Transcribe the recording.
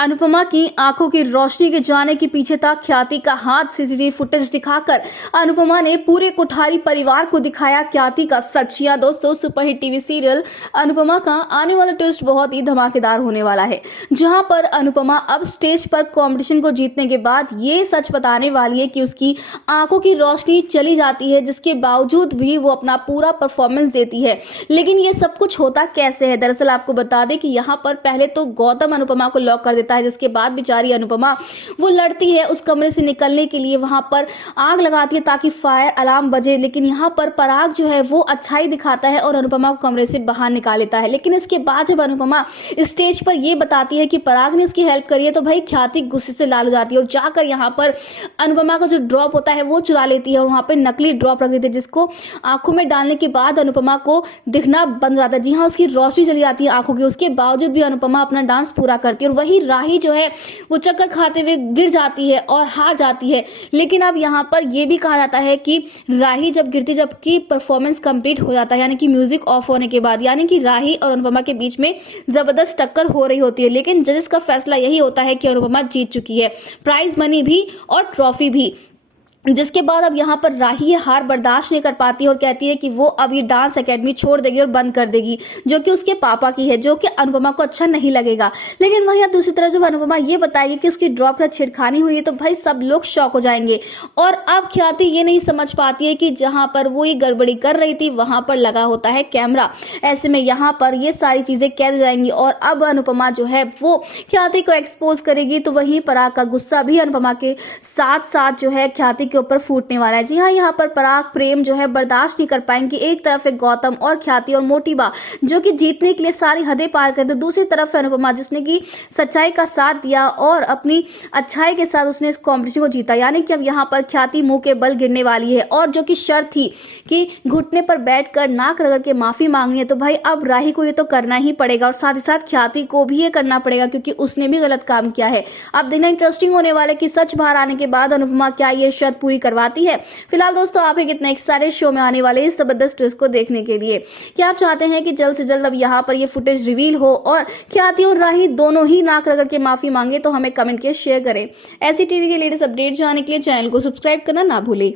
अनुपमा की आंखों की रोशनी के जाने के पीछे था ख्याति का हाथ। सीसीटीवी फुटेज दिखाकर अनुपमा ने पूरे कोठारी परिवार को दिखाया ख्याति का सच। या दोस्तों, सुपरहिट टीवी सीरियल अनुपमा का आने वाला ट्विस्ट बहुत ही धमाकेदार होने वाला है, जहां पर अनुपमा अब स्टेज पर कंपटीशन को जीतने के बाद ये सच बताने वाली है कि उसकी आंखों की रोशनी चली जाती है, जिसके बावजूद भी वो अपना पूरा परफॉर्मेंस देती है। लेकिन ये सब कुछ होता कैसे है? दरअसल आपको बता दें कि यहाँ पर पहले तो गौतम अनुपमा को लॉक कर देता है, जिसके बाद बेचारी अनुपमा वो लड़ती है उस कमरे से निकलने के लिए, वहां पर आग लगाती है ताकि फायर अलार्म बजे। लेकिन यहाँ पर पराग जो है वो अच्छाई दिखाता है और अनुपमा को कमरे से बाहर निकाल लेता है। लेकिन इसके बाद जब अनुपमा स्टेज पर ये बताती है कि पराग ने उसकी हेल्प करी है, तो भाई ख्याति गुस्से से लाल हो जाती है और जाकर यहाँ पर अनुपमा का जो ड्रॉप होता है वो चुरा लेती है और वहां पर नकली ड्रॉप रख देती है, जिसको आंखों में डालने के बाद अनुपमा को दिखना बंद हो जाता है। जी हाँ, उसकी रोशनी चली जाती है आंखों की। उसके बावजूद भी अनुपमा अपना डांस पूरा करती है और वही राही जो है वो चक्कर खाते हुए गिर जाती है और हार जाती है। लेकिन अब यहाँ पर यह भी कहा जाता है कि राही जब गिरती, जबकि परफॉर्मेंस कंप्लीट हो जाता है, यानी कि म्यूजिक ऑफ होने के बाद, यानी कि राही और अनुपमा के बीच में जबरदस्त टक्कर हो रही होती है। लेकिन जजेस का फैसला यही होता है कि अनुपमा जीत चुकी है, प्राइज मनी भी और ट्रॉफी भी। जिसके बाद अब यहाँ पर राही ये हार बर्दाश्त नहीं कर पाती है और कहती है कि वो अब ये डांस एकेडमी छोड़ देगी और बंद कर देगी, जो कि उसके पापा की है, जो कि अनुपमा को अच्छा नहीं लगेगा। लेकिन वहीं दूसरी तरफ जब अनुपमा ये बताएगी कि उसकी ड्रॉप का छेड़खानी हुई है, तो भाई सब लोग शॉक हो जाएंगे। और अब ख्याति ये नहीं समझ पाती है कि जहां पर वो ये गड़बड़ी कर रही थी वहां पर लगा होता है कैमरा। ऐसे में यहाँ पर ये सारी चीजें कैद हो जाएंगी और अब अनुपमा जो है वो ख्याति को एक्सपोज करेगी। तो वहीं पराग का गुस्सा भी अनुपमा के साथ साथ जो है ख्याति के ऊपर फूटने वाला है। जी हाँ, यहाँ पर पराग प्रेम जो है बर्दाश्त नहीं कर पाएंगे। एक तरफ है गौतम और ख्याति और मोटिबा जो कि जीतने के लिए सारी हदें पार कर दे, दूसरी तरफ है अनुपमा जिसने की सच्चाई का साथ दिया और अपनी अच्छाई के साथ उसने इस कॉम्पिटिशन को जीता। यानी कि अब यहाँ पर ख्याति मुंह के बल गिरने वाली है और जो कि शर्त थी कि घुटने पर बैठकर नाक रगड़ के माफी मांगनी है, तो भाई अब राही को ये तो करना ही पड़ेगा और साथ ही साथ ख्याति को भी ये करना पड़ेगा, क्योंकि उसने भी गलत काम किया है। अब देखना इंटरेस्टिंग होने वाला है कि सच बाहर आने के बाद अनुपमा क्या ये शर्त पूरी करवाती है। फिलहाल दोस्तों, आप कितने एक्साइटेड शो में आने वाले इस जबरदस्त ट्विस्ट को देखने के लिए? क्या आप चाहते हैं कि जल्द से जल्द अब यहाँ पर ये फुटेज रिवील हो और ख्याति और राही दोनों ही नाक रगड़ के माफी मांगे? तो हमें कमेंट के शेयर करें। ऐसी टीवी के लेटेस्ट अपडेट जानने के लिए चैनल को सब्सक्राइब करना ना भूलें।